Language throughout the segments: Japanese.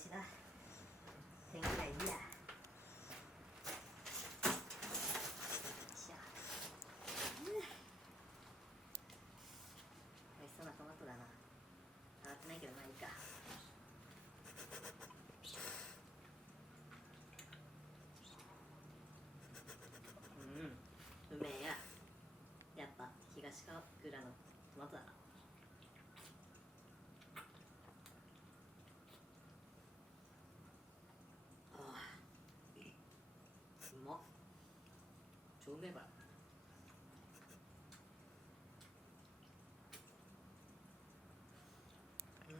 しな。天気がいいや。美味しそうなトマトだな。洗ってないけどまあいいか。うめえや。やっぱ東川倉のトマトだな。うまっ。超うめえこれ。う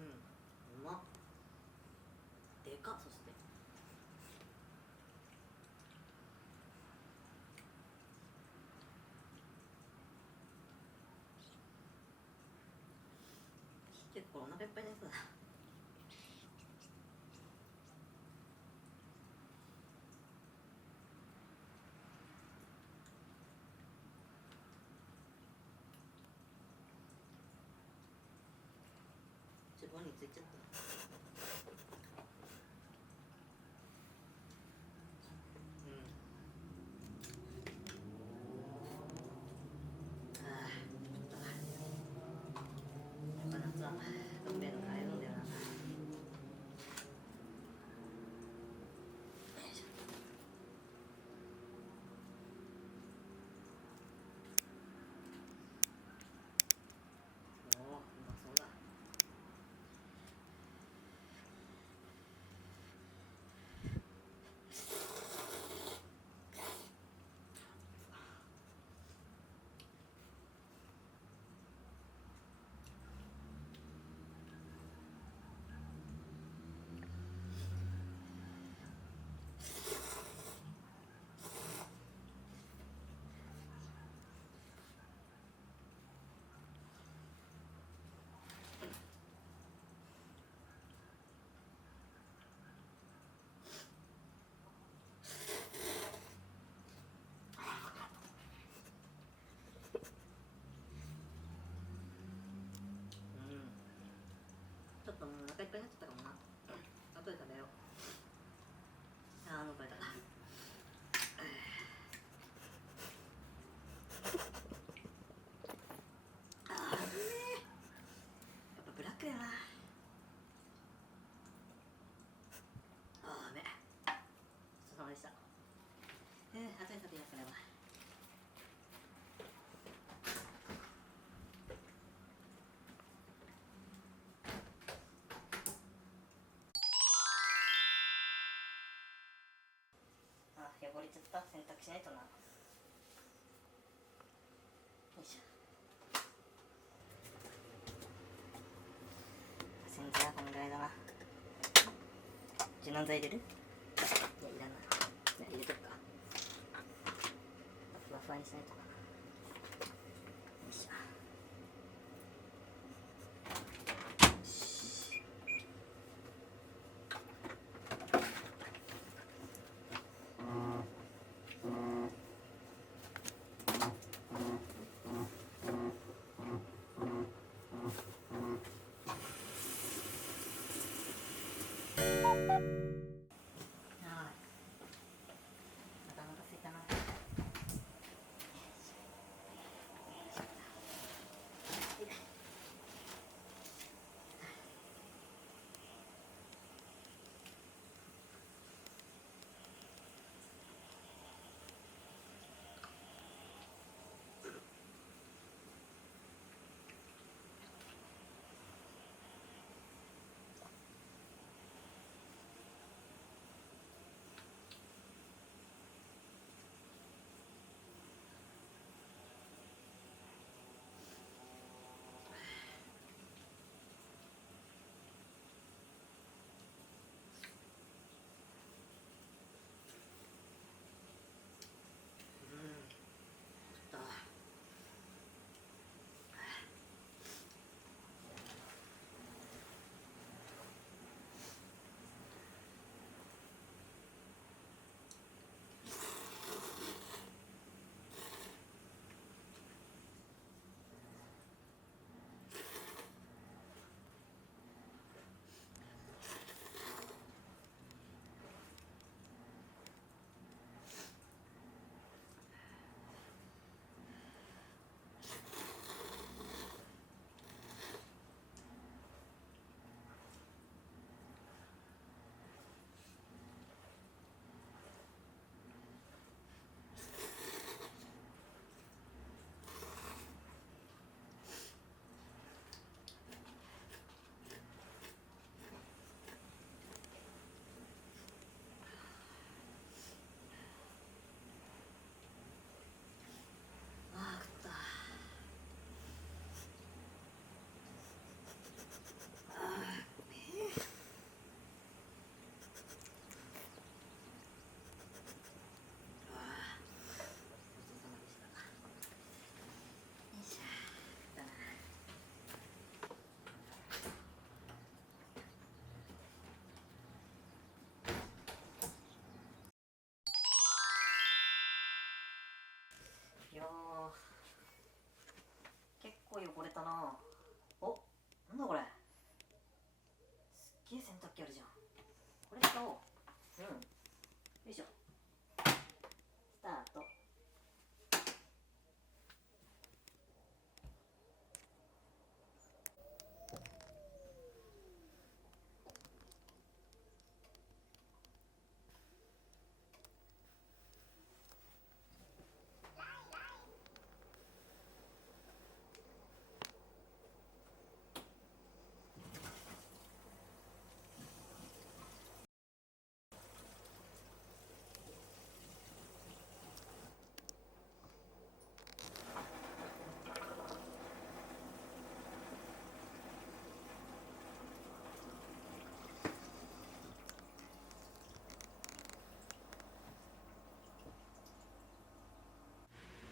まっ。でかっ。そして結構お腹いっぱいのやつだ。ズボンについちゃった。夏はどん兵衛のカレー飲んだよな。おお、うまそうだ。ちょっともうお腹いっぱいになっちゃったかもな。後で食べよう。ああ、もうこれだ。ああ、うめえ。やっぱブラックやな。ああ、うめえ。ごちそうさまでした。後で食べよう、これは。あ、汚れちゃった。洗濯しないとな。よいしょ。洗剤はこのぐらいだな。柔軟剤入れる？いや、いらない。入れとくか。ふわふわにしないとな。よいしょ。お腹すいたな。よいしごい汚れたな。お、なんだこれ。すっげえ洗濯機あるじゃん。これ使おう。うん。よいしょ。スタート。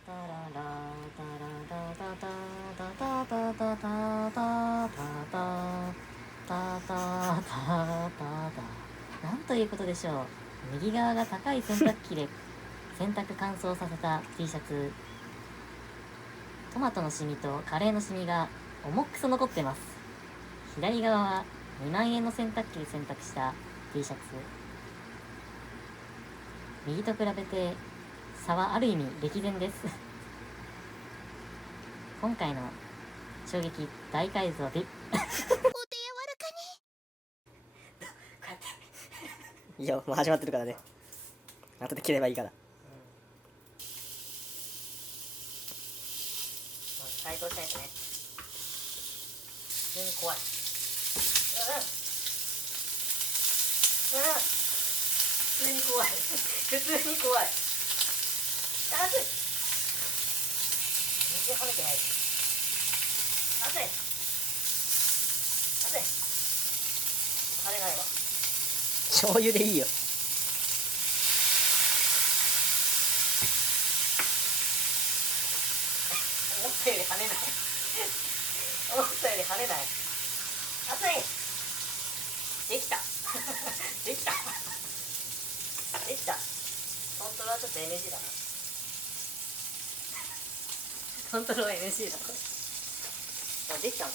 タララタラタタタタタタタタタタタタタなんということでしょう。右側が高い洗濯機で洗濯乾燥させた T シャツ。トマトのシミとカレーのシミが重くそ残ってます。左側は2万円の洗濯機で洗濯した T シャツ。右と比べて差はある意味歴然です今回の衝撃大改造でお手柔らかにいいよ、もう始まってるからね。後で切ればいいから。解凍したやつね。普通に怖い。普通に怖い普通に怖い。熱い。全然跳ねてない。熱い。熱い。跳ねないわ。醤油でいいよ。思ったより跳ねない思ったより跳ねない。熱い。できたできたできた。本当はちょっと NG だな。本当は NG だ。できたの。